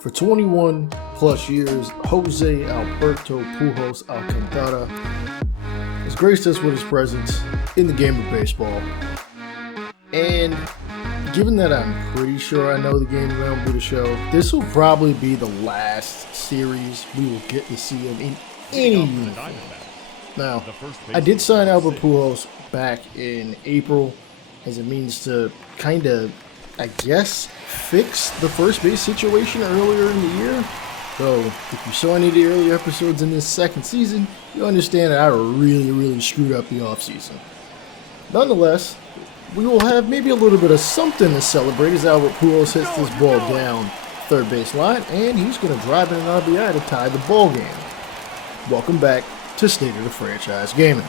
For 21 plus years, Jose Alberto Pujols Alcantara has graced us with his presence in the game of baseball. And given that I'm pretty sure I know the game of MLB the Show, this will probably be the last series we will get to see him in any uniform. Now, I did sign Albert Pujols back in April as a means to kind of, I guess, fix the first base situation earlier in the year. So, if you saw any of the early episodes in this second season, you understand that I really screwed up the offseason. Nonetheless, we will have maybe a little bit of something to celebrate as Albert Pujols hits this ball down third base line, and he's going to drive in an RBI to tie the ball game. Welcome back to State of the Franchise Gaming.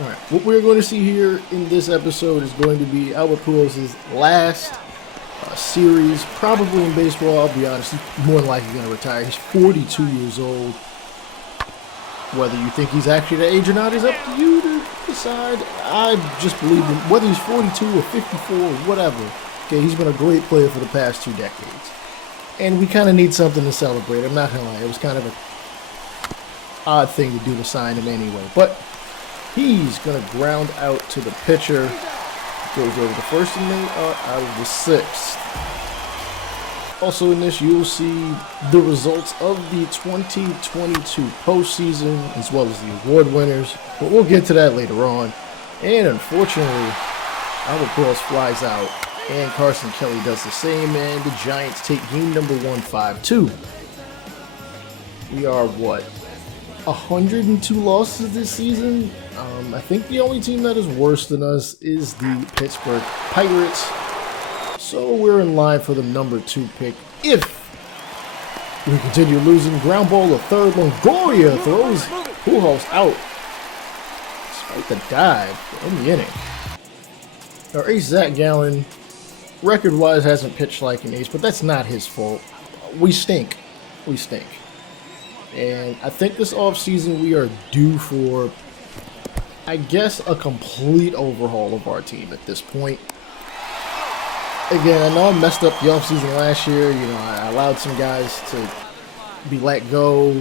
Alright, what we're going to see here in this episode is going to be Albert Pujols' last series, probably in baseball. I'll be honest, he's more than likely going to retire. He's 42 years old. Whether you think he's actually the age or not is up to you to decide. I just believe him. Whether he's 42 or 54 or whatever, okay, he's been a great player for the past 2 decades. And we kind of need something to celebrate. I'm not going to lie. It was kind of an odd thing to do to sign him anyway. But he's going to ground out to the pitcher. Goes over the first, and they are out of the 6th. Also in this, you'll see the results of the 2022 postseason, as well as the award winners. But we'll get to that later on. And unfortunately, Albert Pujols flies out, and Carson Kelly does the same, and the Giants take game number 1, 5-2. We are, 102 losses this season? I think the only team that is worse than us is the Pittsburgh Pirates. So we're in line for the number 2 pick if we continue losing. Ground ball to third. Longoria throws Pujols out despite the dive in the inning. Our ace Zach Gallen, record-wise, hasn't pitched like an ace, but that's not his fault. We stink. We stink. And I think this offseason we are due for, I guess, a complete overhaul of our team at this point. Again, I know I messed up the offseason last year. I allowed some guys to be let go.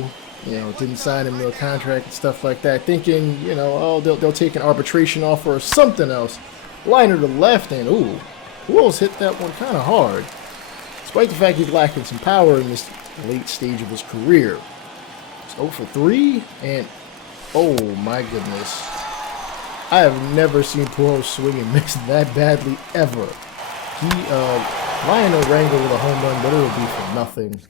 Didn't sign them to a contract and stuff like that, thinking, they'll take an arbitration offer or something else. Liner to left, and Pujols hit that one kind of hard, despite the fact he's lacking some power in this late stage of his career. It's 0 for 3, and oh my goodness, I have never seen Pujols swing and miss that badly ever. He, Lionel wrangled with a home run, but it'll be for nothing.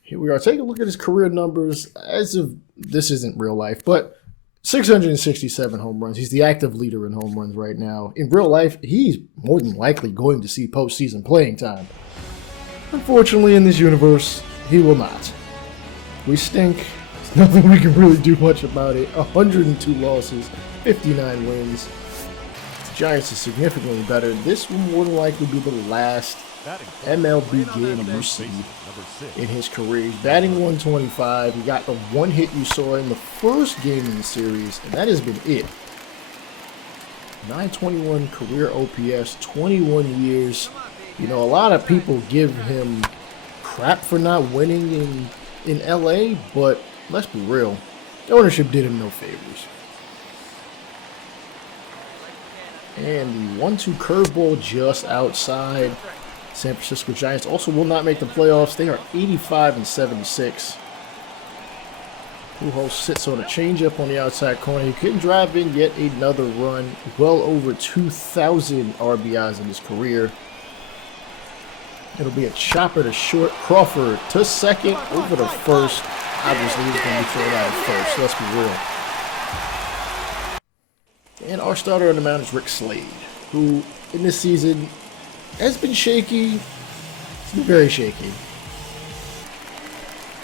Here we are. Take a look at his career numbers. As of, this isn't real life, but 667 home runs. He's the active leader in home runs right now. In real life, he's more than likely going to see postseason playing time. Unfortunately, in this universe, he will not. We stink. There's nothing we can really do much about it. 102 losses, 59 wins. Giants are significantly better. This will more than likely be the last MLB game you see in his career. He's batting 125. He got the one hit you saw in the first game in the series, and that has been it. 921 career OPS, 21 years. A lot of people give him crap for not winning in LA, but let's be real. The ownership did him no favors. And the 1-2 curveball just outside. San Francisco Giants also will not make the playoffs. They are 85-76. Pujols sits on a changeup on the outside corner. He couldn't drive in yet another run. Well over 2,000 RBIs in his career. It'll be a chopper to short. Crawford to second, over to first. Obviously, he's going to be thrown out at first. Let's be real. And our starter on the mound is Rick Slade, who in this season has been shaky. He's been very shaky.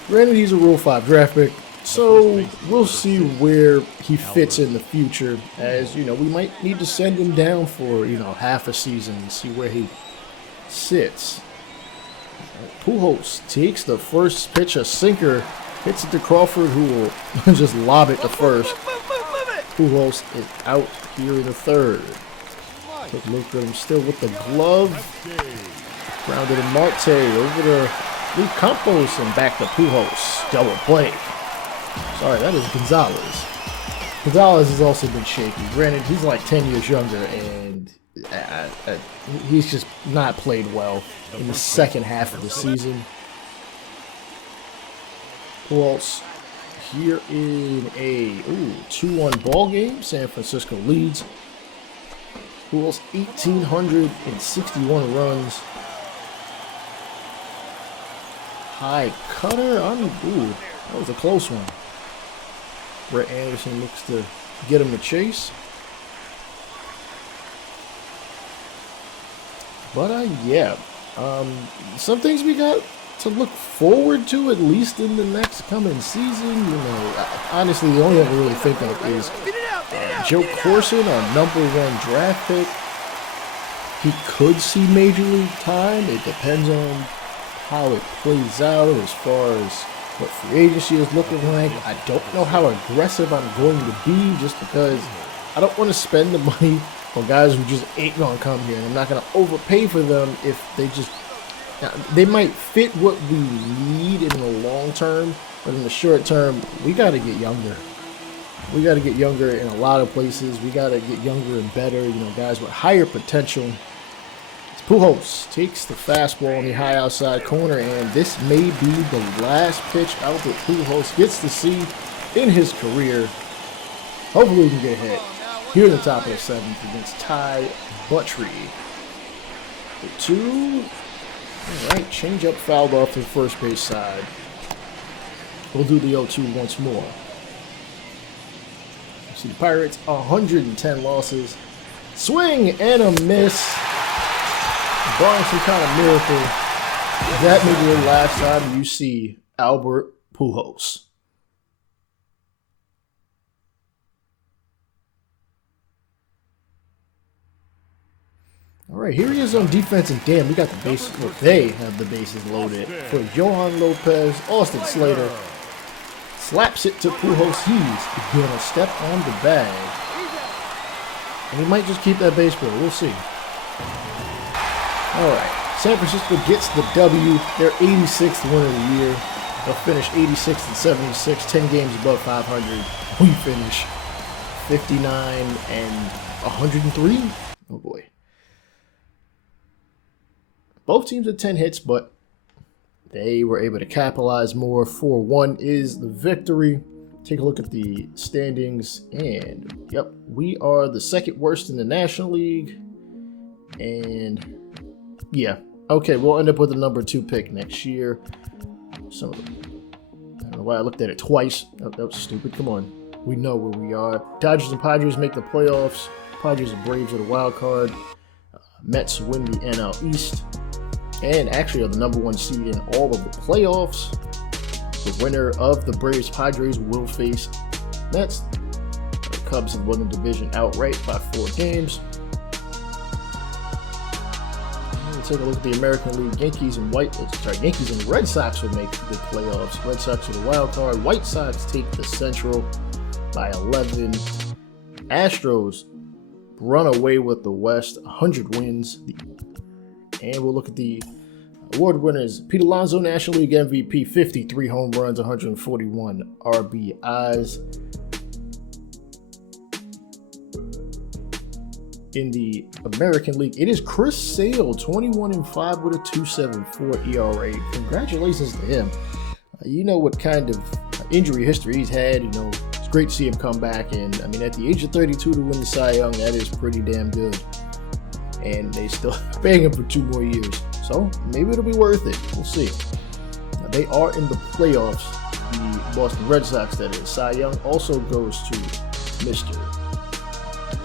Granted, he's a Rule 5 draft pick, so we'll see where he fits in the future. As we might need to send him down for half a season and see where he sits. Pujols takes the first pitch, a sinker, hits it to Crawford, who will just lob it to first. Pujols is out here in the third. Take a look at him still with the glove. Grounded to Marte, over to Luke Campos, and back to Pujols. Double play. Sorry, that is Gonzalez. Gonzalez has also been shaky. Granted, he's like 10 years younger, and he's just not played well in the second half of the season. Pujols here in a 2-1 ball game. San Francisco leads. Pujols 1,861 runs. High cutter. That was a close one. Brett Anderson looks to get him to chase. But some things we got to look forward to, at least in the next coming season. Honestly, the only thing I really think of is Joe Corson, our #1 draft pick. He could see major league time. It depends on how it plays out as far as what free agency is looking like. I don't know how aggressive I'm going to be, just because I don't want to spend the money on guys who just ain't going to come here. And I'm not going to overpay for them if they might fit what we need in the long term, but in the short term, we got to get younger. We got to get younger in a lot of places. We got to get younger and better, guys with higher potential. Pujols takes the fastball on the high outside corner, and this may be the last pitch Albert Pujols gets to see in his career. Hopefully we can get a hit here in the top of the 7th against Ty Buttrey. The 2. All right, change up fouled off to the first base side. We'll do the 0-2 once more. See the Pirates, 110 losses. Swing and a miss. Barring some kind of miracle, that may be the last time you see Albert Pujols. All right, here he is on defense, and damn, we got the bases. Well, they have the bases loaded for Johan Lopez. Austin Slater slaps it to Pujols. He's gonna step on the bag, and he might just keep that baseball. We'll see. All right, San Francisco gets the W. Their 86th win of the year. They'll finish 86 and 76, 10 games above 500. We finish 59 and 103. Oh boy. Both teams had 10 hits, but they were able to capitalize more. 4-1 is the victory. Take a look at the standings, and yep, we are the second worst in the National League. And yeah, okay, we'll end up with the #2 pick next year. So I don't know why I looked at it twice. That was stupid. Come on, we know where we are. Dodgers and Padres make the playoffs. Padres and Braves are the wild card. Mets win the NL East, and actually are the #1 seed in all of the playoffs. The winner of the Braves Padres will face Mets. The Cubs have won the division outright by 4 games. Take a look at the American League. Yankees and Red Sox will make the playoffs. Red Sox are the wild card. White Sox take the Central by 11. Astros run away with the West, 100 wins. And we'll look at the award winners. Pete Alonso, National League MVP, 53 home runs, 141 RBIs. In the American League, it is Chris Sale, 21-5 with a 2.74 ERA. Congratulations to him. You know what kind of injury history he's had. It's great to see him come back. And I mean, at the age of 32 to win the Cy Young, that is pretty damn good. And they still paying him for 2 more years. So maybe it'll be worth it. We'll see. Now, they are in the playoffs. The Boston Red Sox, that is. Cy Young also goes to Mr.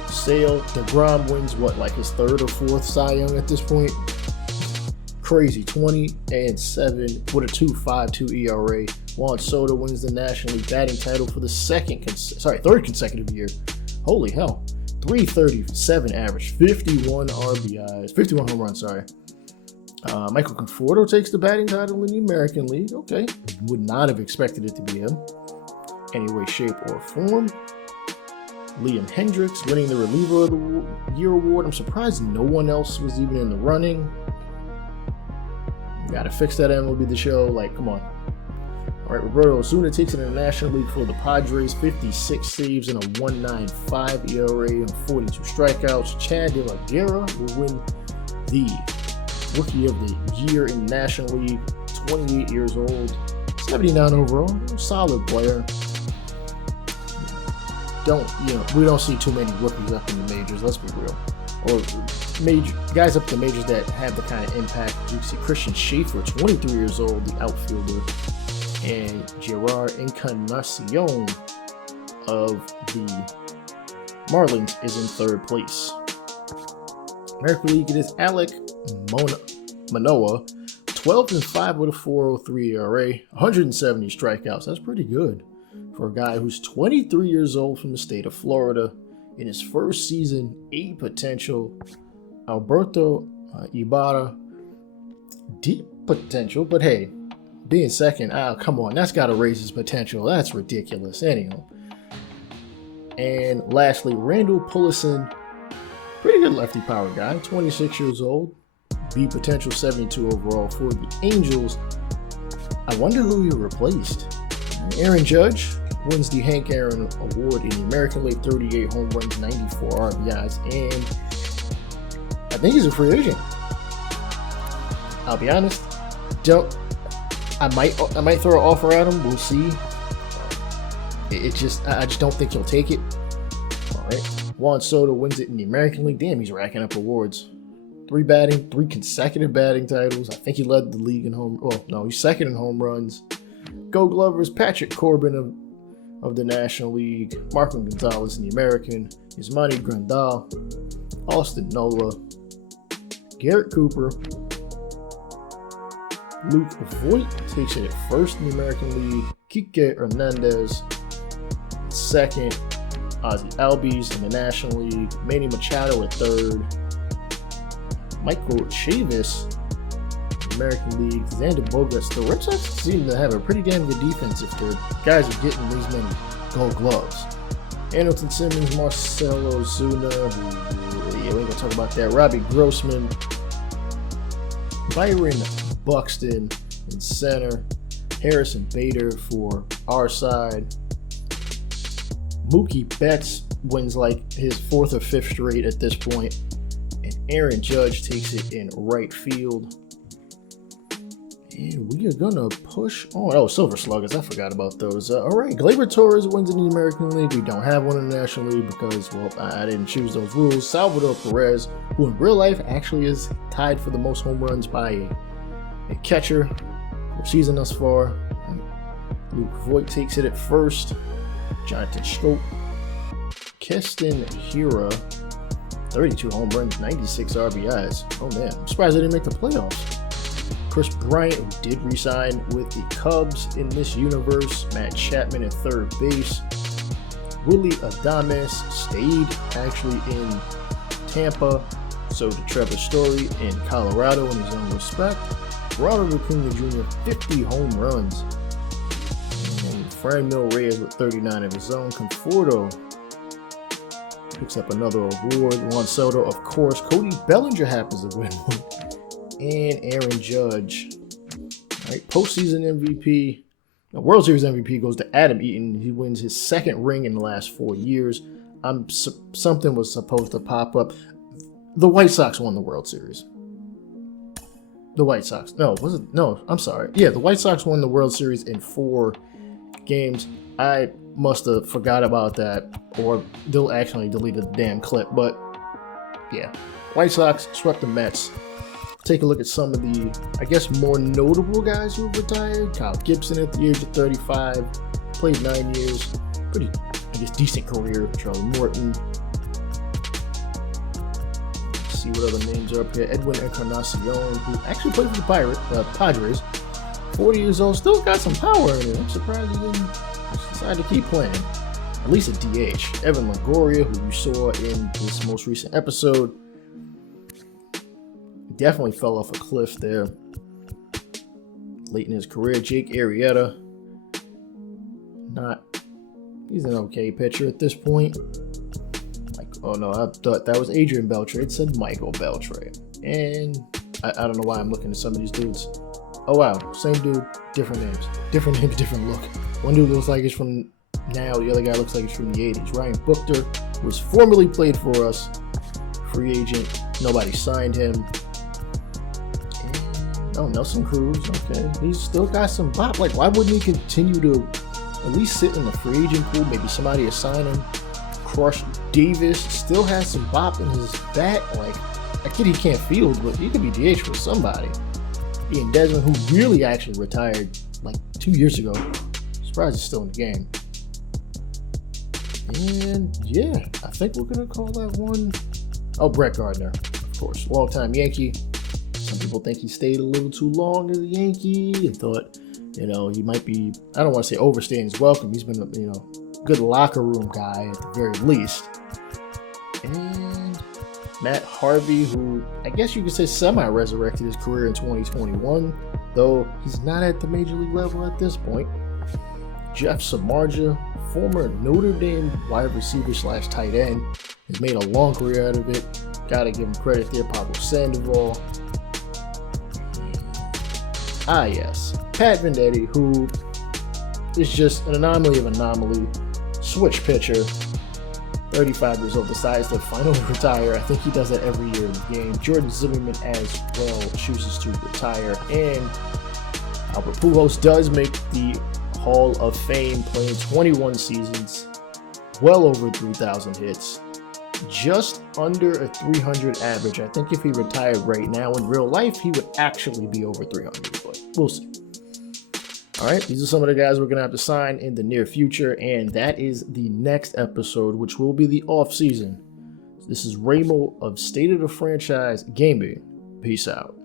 Sale. DeGrom wins like his 3rd or 4th Cy Young at this point. Crazy, 20-7 with a 2.52 ERA. Juan Soto wins the National League batting title for the 3rd consecutive year. Holy hell. 337 average, 51 RBIs, 51 home runs, sorry. Michael Conforto takes the batting title in the American League. Okay, would not have expected it to be him. Any way, shape, or form. Liam Hendricks winning the Reliever of the Year award. I'm surprised no one else was even in the running. Gotta fix that MLB the Show. Like, come on. All right, Roberto Osuna takes it in the National League for the Padres, 56 saves and a 1.95 ERA and 42 strikeouts. Chad De La Guerra will win the Rookie of the Year in the National League, 28 years old, 79 overall, solid player. We don't see too many rookies up in the majors, let's be real. Or guys up in the majors that have the kind of impact. You see Christian Schaefer, 23 years old, the outfielder, and Gerard Encarnacion of the Marlins is in third place. American League, it is Alek Manoah, 12-5 with a 4.03 ERA, 170 strikeouts. That's pretty good for a guy who's 23 years old from the state of Florida. In his first season, 8 potential. Alberto Ibarra, deep potential, but hey, being second, come on, that's got to raise his potential. That's ridiculous. Anyhow. And lastly, Randall Pullison, pretty good lefty power guy, 26 years old, B potential, 72 overall for the Angels. I wonder who he replaced. Aaron Judge wins the Hank Aaron Award in the American League, 38 home runs, 94 RBIs, and I think he's a free agent. I'll be honest, I might throw an offer at him. We'll see. I just don't think he'll take it. All right, Juan Soto wins it in the American League. Damn, he's racking up awards. 3 consecutive batting titles. I think he led the league in home. Well, no, he's second in home runs. Gold Glovers, Patrick Corbin of the National League, Marco Gonzalez in the American, Yasmani Grandal, Austin Nola, Garrett Cooper, Luke Voigt takes it at first in the American League, Kike Hernandez second, Ozzie Albies in the National League, Manny Machado at third, Michael Chavis American League, Xander Bogaerts. The Red Sox seem to have a pretty damn good defense if their guys are getting these many Gold Gloves. Hamilton Simmons, Marcelo Zuna, we ain't gonna talk about that. Robbie Grossman, Byron Buxton in center, Harrison Bader for our side. Mookie Betts wins like his 4th or 5th straight at this point, and Aaron Judge takes it in right field. And we are gonna push on. Oh, Silver Sluggers, I forgot about those. All right, Gleyber Torres wins in the American League. We don't have one in the National League because, well, I didn't choose those rules. Salvador Perez, who in real life actually is tied for the most home runs by a catcher for season thus far. Luke Voigt takes it at first. Jonathan Schoop, Keston Hiura, 32 home runs, 96 RBIs. Oh man, I'm surprised I didn't make the playoffs. Chris Bryant, who did re-sign with the Cubs in this universe. Matt Chapman at third base. Willie Adames stayed actually in Tampa. So did Trevor Story in Colorado in his own respect. Ronald Acuna Jr., 50 home runs. And Franmil Reyes with 39 of his own. Conforto picks up another award. Juan Soto, of course. Cody Bellinger happens to win one. And Aaron Judge. All right, postseason MVP. The World Series MVP goes to Adam Eaton. He wins his 2nd ring in the last 4 years. Something was supposed to pop up. The White Sox won the World Series. The White Sox. No, was it? No, I'm sorry. Yeah, the White Sox won the World Series in 4 games. I must have forgot about that, or they'll actually deleted the damn clip. But yeah, White Sox swept the Mets. Take a look at some of the, I guess, more notable guys who have retired. Kyle Gibson at the age of 35, played 9 years. Pretty, I guess, decent career. Charlie Morton. Let's see what other names are up here. Edwin Encarnacion, who actually played for the Padres. 40 years old, still got some power in it. I'm surprised he didn't decide to keep playing. At least a DH. Evan Longoria, who you saw in this most recent episode. Definitely fell off a cliff there late in his career. Jake Arrieta, he's an okay pitcher at this point. Oh no, I thought that was Adrian Beltre. It said Michael Beltre. And I don't know why I'm looking at some of these dudes. Oh wow, same dude, different names. Different names, different look. One dude looks like he's from now, the other guy looks like he's from the 80s. Ryan Buchter was formerly played for us, free agent. Nobody signed him. And, oh, Nelson Cruz, okay. He's still got some bop. Like, why wouldn't he continue to at least sit in the free agent pool? Maybe somebody assign him. Crush Davis still has some bop in his bat. Like, I kid he can't field, but he could be DH for somebody. Ian Desmond, who really actually retired like 2 years ago. Surprised he's still in the game. And yeah, I think we're going to call that one. Oh, Brett Gardner, of course. Longtime Yankee. Some people think he stayed a little too long as a Yankee and thought, he might be, I don't want to say overstaying his welcome. He's been, good locker room guy at the very least. And Matt Harvey, who I guess you could say semi-resurrected his career in 2021, though he's not at the major league level at this point. Jeff Samardzija, former Notre Dame wide receiver / tight end, has made a long career out of it. Gotta give him credit there. Pablo Sandoval. Ah yes, Pat Venditti, who is just an anomaly of anomaly. Switch pitcher. 35 years old, decides to finally retire. I think he does that every year in the game. Jordan Zimmerman as well chooses to retire. And Albert Pujols does make the Hall of Fame, playing 21 seasons, well over 3,000 hits, just under a 300 average. I think if he retired right now in real life, he would actually be over 300, but we'll see. All right, these are some of the guys we're going to have to sign in the near future, and that is the next episode, which will be the off season. This is Ramo of State of the Franchise Gaming. Peace out.